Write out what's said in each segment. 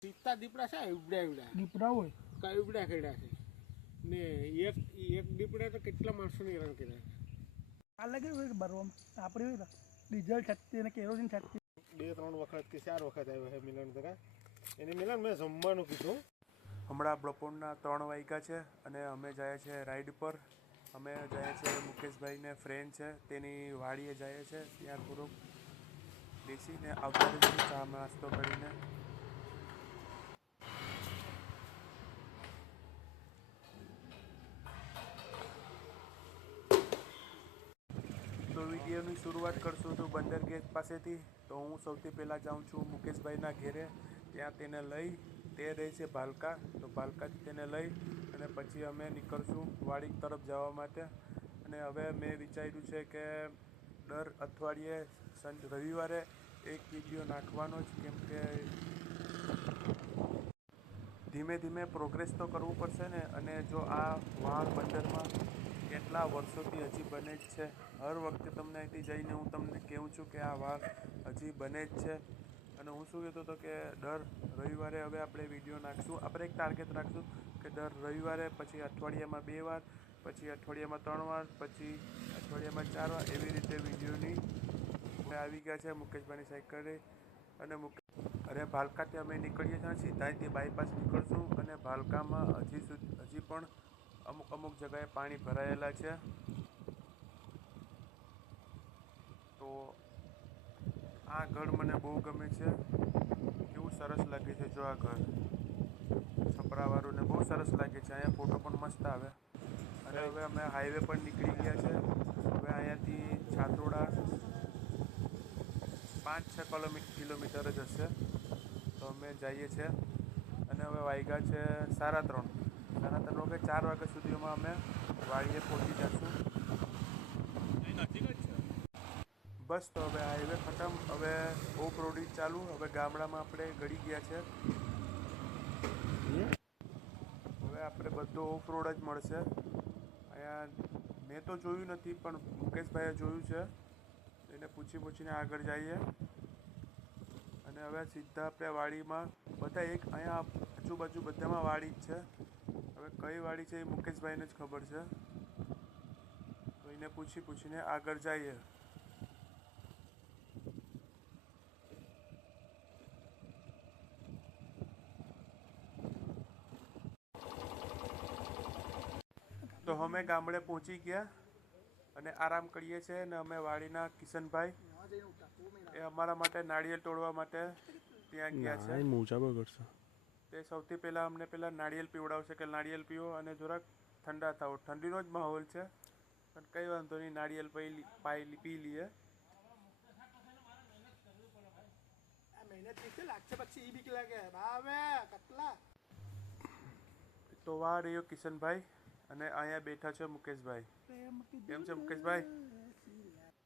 સીતા દીપડા છે ઉબડા ઉબડા દીપડા હોય કઈ ઉબડા ખેડા છે ને એક દીપડા તો કેટલા માણસોને હેરાન કર્યા આ લાગે હોય કે ભરવામાં આપણે હોય ડીઝલ છત્તી અને કેરોસીન છત્તી 2-3 વખત કે 4 વખત આવ્યો છે મિલન જરા એને મિલન મેં જમવાનું કીધું. હમણાં બપોરના 3 વાગ્યા છે અને અમે જાય છે રાઈડ પર. અમે જાય છે મુકેશભાઈને ફ્રેન્ડ છે તેની વાડીએ જાય છે. ત્યાં થોડુંક બેસીને આવતા રહીશું ચા નાસ્તો કરીને. તો વિડીયોની શરૂઆત કરશું તો બંદર ગેટ પાસેથી. તો હું સૌથી પહેલાં જાઉં છું મુકેશભાઈના ઘેરે. ત્યાં તેને લઈ તે રહે છે ભાલકા, તો ભાલકાથી તેને લઈ અને પછી અમે નીકળશું વાડી તરફ જવા માટે. અને હવે મેં વિચાર્યું છે કે દર અઠવાડિયે રવિવારે એક વિડીયો નાખવાનો જ, કેમ કે ધીમે ધીમે પ્રોગ્રેસ તો કરવું પડશે ને. અને જો આ વાળ બંદરમાં કેટલા વર્ષોથી હજી બને જ છે. હર વખતે તમને અહીંથી જઈને હું તમને કહું છું કે આ વાળ હજી બને જ છે. અને હું શું કહેતો હતો કે દર રવિવારે હવે આપણે વિડીયો નાખશું. આપણે એક ટાર્ગેટ રાખશું કે દર રવિવારે, પછી અઠવાડિયામાં 2 વાર, પછી અઠવાડિયામાં 3 વાર, પછી અઠવાડિયામાં 4 વાર, એવી રીતે વિડીયોની આવી ગયા છે મુકેશભાઈની સાયકલે. અને અરે ભાલકાથી અમે નીકળીએ છીએ સીધા અહીંથી બાયપાસ નીકળશું. અને ભાલકામાં હજી પણ અમુક જગ્યાએ પાણી ભરાયેલા છે. તો આ ઘર મને બહુ ગમે છે. કેવું સરસ લાગે છે જો આ ઘર છપરાવાળું ને બહુ સરસ લાગે છે. અહીંયા ફોટો પણ મસ્ત આવે. અને હવે અમે હાઈવે પર નીકળી ગયા છે. હવે અહીંયાથી છાત્રોડા 5-6 કિલોમીટર જ હશે. તો અમે જઈએ છીએ. અને હવે વાગ્યા છે 3:30 વાગે 4 વાગ્યા સુધીમાં અમે વાડીએ પહોંચી જઈશું. બસ તો હવે હાઈવે ખતમ. હવે ઓફ રોડિંગ ચાલુ. હવે ગામડામાં આપણે ગળી ગયા છે. હવે આપણે બધો ઓફ રોડ જ મળશે અહીંયા. મેં તો જોયું નથી પણ મુકેશભાઈએ જોયું છે. એને પૂછીને આગળ જઈએ. અને હવે સીધા આપણે વાડીમાં બધા અહીંયા આજુબાજુ બધામાં વાડી જ છે. હવે કઈ વાડી છે એ મુકેશભાઈને જ ખબર છે. તો એને પૂછીને આગળ જઈએ. તો અમે ગામડે પહોંચી ગયા અને આરામ કરીએ છીએ. અને અમે વાડીના કિશનભાઈ એ અમારા માટે નાળિયેર તોડવા માટે ત્યાં ગયા છે. તે સૌથી પહેલાં અમને નાળિયેર પીવડાવશે કે નાળિયેર પીવો અને જરાક ઠંડા થાઓ. ઠંડીનો જ માહોલ છે પણ કંઈ વાંધો નહીં, નાળિયેર પી લઈએ. તો વાહ રહ્યો કિશનભાઈ અને અહીંયા બેઠા છે મુકેશભાઈ. કેમ છે મુકેશભાઈ?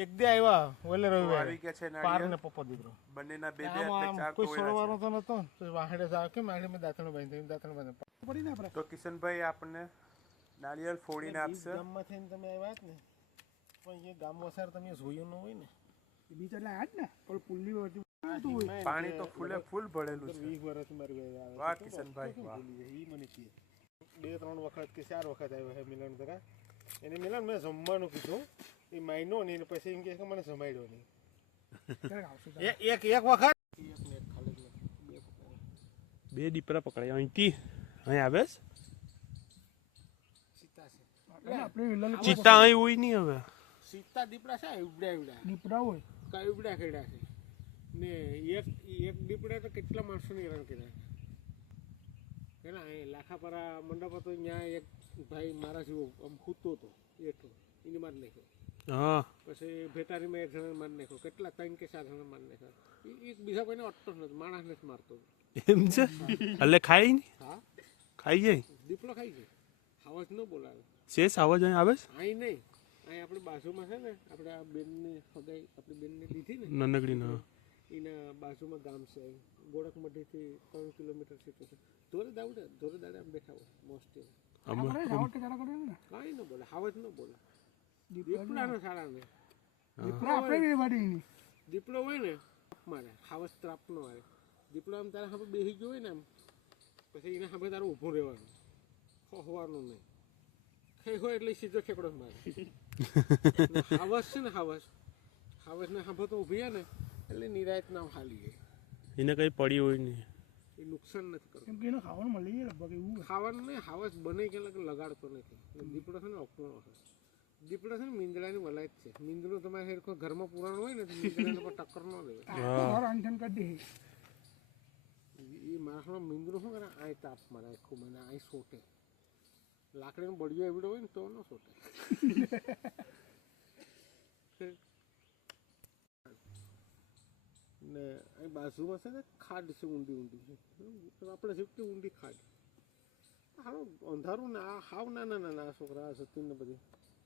એક દે આવ્યા ઓલે રવિવારે આવી ગયા છે પાર ને પપ્પો દીકરો બંનેના 2 એટલે 4 કોઈ સોળવાનો તો નતો. વાહડે જાવ કે માહડે દાંતણ બાંધી પડીને આપણે તો કિશનભાઈ આપણને નાળિયેર ફોડીને આપશે. ગામમાંથી તમે આવ્યા જ ને પણ એ ગામ વસાર તમે જોયું ન હોય ને બીચ એટલે આ જ ને પણ પુલ્લી વચ્ચે પાણી તો ફૂલ ભરેલું છે. 20 વર્ષ મારી ગયા. વાહ કિશનભાઈ વાહ. ઈ મને કહે 2-3 વખત કે 4 વખત આવ્યો છે મિલન જરા એને મિલન મેં જમવાનું કીધું. એ માયનો નહીં ને પછી એમ કહે કે મને જમાડ્યો નહીં. એક વખત 2 દીપડા પકડાય અહીંથી અહીં આવે છે. સીતા છે આપણે ચિત્તા અહીં હોય નહીં. હવે સીતા દીપડા છે ઉબડા ઉબડા દીપડા હોય કઈ ઉબડા ખેડા છે ને એક દીપડા તો કેટલા માણસોને હેરાન કર્યા છે ને. એ લાખાપરા મંડપ હતો ત્યાં એક ભાઈ મારા જેવો આમ ખૂતો હતો એટલો એને મારી નાખ્યો. હા પછી ભેટારીમાં 1 જણાને મારી નાખ્યો. કેટલા 3 કે 4 જણા મારી નાખ્યા. એક બીજા કોઈને અટતો જ નથી, માણસને જ મારતો. એમ છે એટલે ખાઈ નહીં. હા ખાઈ જાય દીપડો ખાઈ જાય. આવાજ ન બોલાવે. શેષ આવાજ અહીં આવે છે. અહીં નહીં, અહીં આપણી બાજુમાં છે ને આપણે આ બેનની સગાઈ આપણી બેનને દીધી ને નાનકડી ના એના બાજુમાં ગામ છે. ગોળકમઢીથી 3 કિલોમીટર છે. ધોરે દાડે આમ બેઠા હોય મોસ્ટલી. આપણે રાવટ કે જરા કરે ને કાંઈ ન બોલે, હાવજ ન બોલે. દીપડાનો સારા ને દીપડા આપણે વાડીની દીપડો હોય ને મારે હાવજ ત્રાપ ન આવે. દીપડો આમ તારા સામે બેસી ગયો હોય ને આમ પછી એના સામે તારે ઊભું રહેવાનું ખોવાનું નહીં ખાઈ હોય એટલે સીધો ઠેકડો જ મારે હાવસ છે ને હાવસને સાંભળ તો ઊભી ને એટલે નિરાયત નામ હાલી ગઈ એને કંઈ પડી હોય નહીં એ નુકસાન નથી કરતું કેમ કે એને ખાવાનું મળી જાય લગભગ એવું ખાવાનું નહીં હાવસ બને કે લગાડતો નથી દીપડો છે ને અપૂર્ણ છે દીપડો છે ને મીંદડાની વલાયત છે મીંદડું તમારે હેરખો ઘરમાં પુરાણ હોય ને તો મીંદડાને પર ટક્કર ન દેવે મારો આંઠન કરી દે એ માણસનો મીંદડું શું કરે આય તાપ મારે આખું મને આય સોટે લાકડીનો બળિયો એવડો હોય ને તો ન સોટે ને અહીં બાજુમાં છે ને ખાડ છે ઊંડી છે આપણે જેટલી ઊંડી ખાડ હારું અંધારું ને આ હાવ નાના છોકરા સતીન ને બધી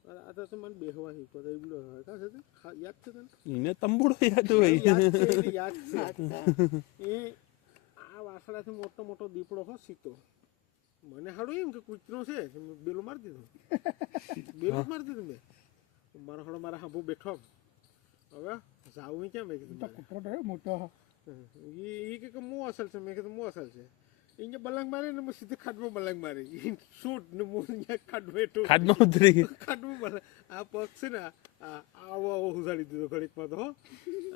આ તો મને બેહવા શીખો તો એવડો હોય કા છે યાદ છે તને એને તંબુડો યાદ હોય યાદ છે એ આ વાસણાથી મોટો દીપડો હો સીતો મને હાડું એમ કે કૂતરો છે બેલું મારી દીધું મેં મારો હાડો મારા હાંભું બેઠો હવે જાવું કેમ મેં કીધું કૂતરો મોટો એ કે હું અસલ છે મેં કીધું હું અસલ છે અહીંયા બલંગ મારી ને સીધી ખાડમાં બલંગ મારી શૂટ ને હું અહીંયા ખાડમાં ઉતરી બલંગ આ પગ છે ને આવો ઉજાડી દીધો ઘડીકમાં તો હો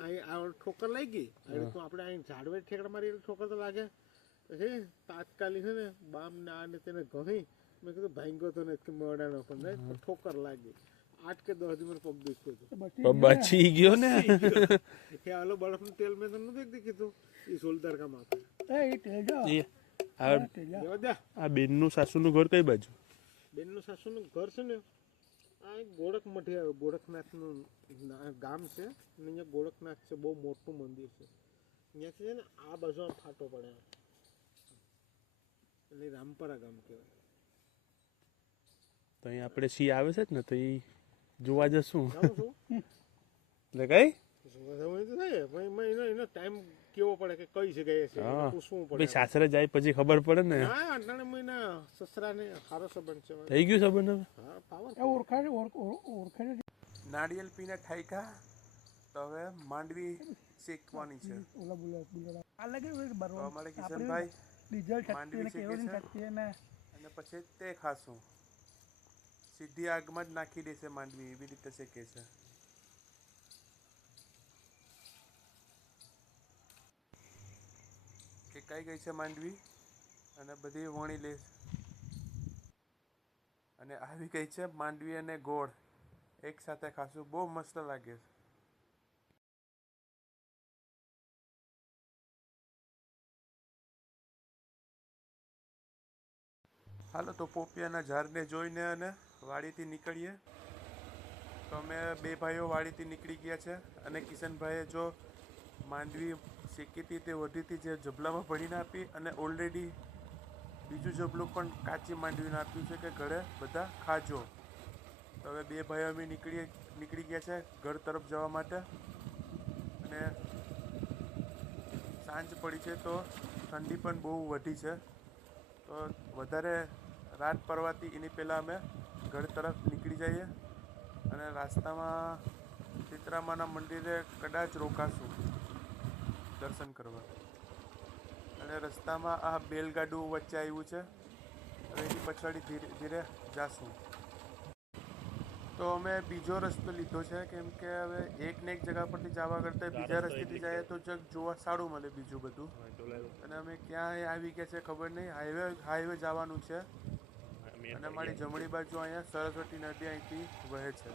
અહીં આ ઠોકર લાગી તો આપણે અહીં ઝાડવે ઠેકડા મારી ઠોકર તો લાગે હે તાત્કાલિક છે ને બામ ને આ ને તેને ઘણી મેં કીધું ભાંગ્યો તો ને મોડાનો પણ ઠોકર લાગી 8 કે 10 દિવસ પગ દુખ્યો હતો બચી ગયો ને કે આલો બરફનું તેલ મેં તમને નથી કીધું એ સોલદાર કામ આપે એ તેલ જો આ બેનનું સાસુનું ઘર કઈ બાજુ બેનનું સાસુનું ઘર છે ને આ એક ગોરખનાથનું ગામ છે અને અહીંયા ગોરખનાથ છે બહુ મોટું મંદિર છે અહીંયાથી છે ને આ બાજુ આમ ફાટો પડે એટલે રામપરા ગામ કહેવાય તો અહીં આપણે સિંહ આવે છે ને તો એ જોવા જશું જાઉં છું એટલે કઈ જોવા જવું તો થાય પણ એનો ટાઈમ કેવો પડે કે કઈ જગ્યાએ છે પૂછવું પડે ભાઈ સાસરે જાય પછી ખબર પડે ને હા અટાણે મહિના સસરાને સારો સંબંધ છે થઈ ગયું સંબંધ હવે હા પાવર ઓળખાય નાળિયેર પીને ઠાઈકા તો હવે માંડવી શેકવાની છે ઓલા બોલા આ લાગે તો બરવા અમારે કિશનભાઈ ડીઝલ માંડવી ઠકતી શેકે ને છે ઠકતી ને અને પછી તે ખાશું સીધી આગમાં જ નાખી દેશે માંડવી એવી રીતે શેકે છે શેકાઈ ગઈ છે માંડવી અને બધી વણી લે અને આવી ગઈ છે માંડવી અને ગોળ એક સાથે ખાશું બહુ મસ્ત લાગે છે હાલો તો પોપિયાના ઝાડને જોઈને અને વાડીથી નીકળીએ તો અમે બે ભાઈઓ વાડીથી નીકળી ગયા છે અને કિશનભાઈએ જો માંડવી શેકી હતી તે વધીથી જે જબલામાં ભરીને આપી અને ઓલરેડી બીજું જબલું પણ કાચી માંડવીને આપ્યું છે કે ઘરે બધા ખાજો તો હવે બે ભાઈઓ અમે નીકળી ગયા છે ઘર તરફ જવા માટે અને સાંજ પડી છે તો ઠંડી પણ બહુ વધી છે તો વધારે રાત પડવાથી એની પહેલાં અમે ઘર તરફ નીકળી જઈએ અને રાસ્તામાં સીતરામાના મંદિરે કદાચ રોકાશું દર્શન કરવા અને રસ્તામાં આ બેલગાડું વચ્ચે આવ્યું છે હવે એની પછાડી ધીરે ધીરે જાશું તો અમે બીજો રસ્તો લીધો છે કેમ કે હવે એક ને એક જગ્યા પરથી જવા કરતાં બીજા રસ્તેથી જઈએ તો જગ જોવા સારું મળે બીજું બધું અને અમે ક્યાં આવી ગયા છે ખબર નહીં હાઈવે જવાનું છે અને મારી જમણી બાજુ અહીંયા સરસ્વતી નદી અહીંથી વહે છે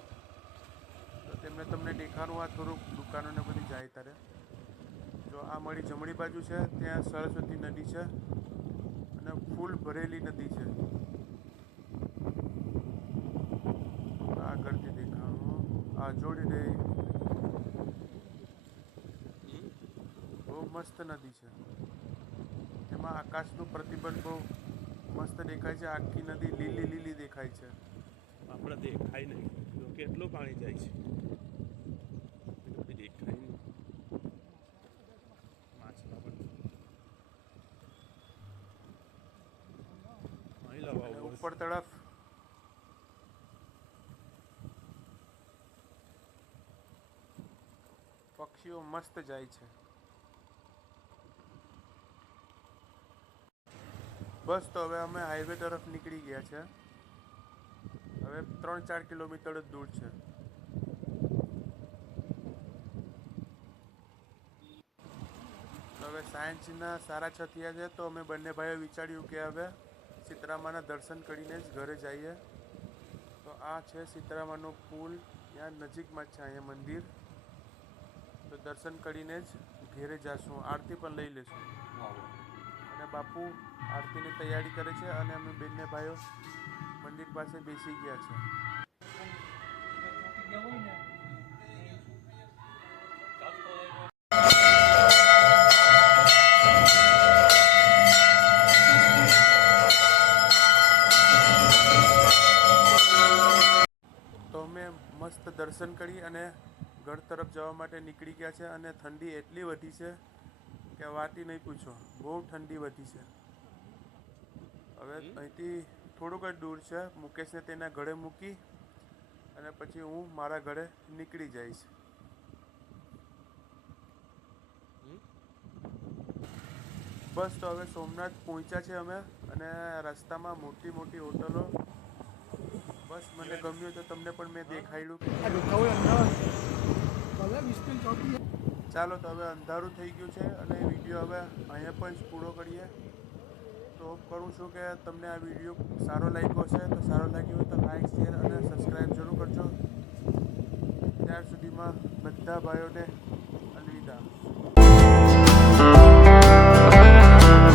તો તમને દેખાડું આ થોડુંક દુકાનો ને બધી જાય ત્યારે જો આ મારી જમણી બાજુ છે ત્યાં સરસ્વતી નદી છે અને ફૂલ ભરેલી નદી છે આગળથી દેખાડું આ જોડી દે બહુ મસ્ત નદી છે એમાં આકાશનું પ્રતિબંધ બહુ મસ્ત દેખાય છે આખી નદી લીલી લીલી દેખાય છે આપણે દેખાય નહીં કેટલું પાણી જાય છે દેખાય નહીં માછલા પણ ઉપર તરફ પક્ષીઓ મસ્ત જાય છે બસ તો હવે અમે હાઈવે તરફ નીકળી ગયા છે. હવે 3-4 કિલોમીટર જ દૂર છે. હવે સાંજના 6:30 થયા છે તો અમે બંને ભાઈઓ વિચાર્યું કે હવે સીતરામાના દર્શન કરીને જ ઘરે જઈએ. તો આ છે સીતરામાનો પુલ, ત્યાં નજીકમાં જ છે અહીંયા મંદિર. તો દર્શન કરીને જ ઘેરે જઈશું. આરતી પણ લઈ લેશું. અને બાપુ આરતીની તૈયારી કરે છે અને અમે બંને ભાઈઓ મંદિર પાસે બેસી ગયા છે. તો અમે મસ્ત દર્શન કરી અને ઘર તરફ જવા માટે નીકળી ગયા છે. અને ઠંડી એટલી વધી છે કે વાતી નહીં પૂછો, બહુ ઠંડી વધી છે. હવે અહીંથી થોડુંક જ દૂર છે. મુકેશને તેના ઘરે મૂકી અને પછી હું મારા ઘરે નીકળી જઈશ. બસ તો હવે સોમનાથ પહોંચ્યા છે અમે. અને રસ્તામાં મોટી મોટી હોટલો. બસ મને ગમ્યું તો તમને પણ મેં દેખાડ્યું. ચાલો તો હવે અંધારું થઈ ગયું છે અને વિડીયો હવે અહીંયા પણ જ પૂરો કરીએ. તો હોપ કરું છું કે તમને આ વિડીયો સારો લાગ્યો છે. તો સારો લાગ્યો હોય તો લાઈક, શેર અને સબસ્ક્રાઈબ જરૂર કરજો. ત્યાર સુધીમાં બધા ભાઈઓને અલવિદા.